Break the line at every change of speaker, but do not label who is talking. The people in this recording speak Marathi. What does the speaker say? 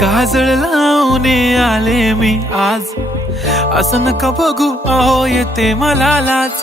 काजळ लावणे आले मी आज असं नका बघू आहो येते मला लाज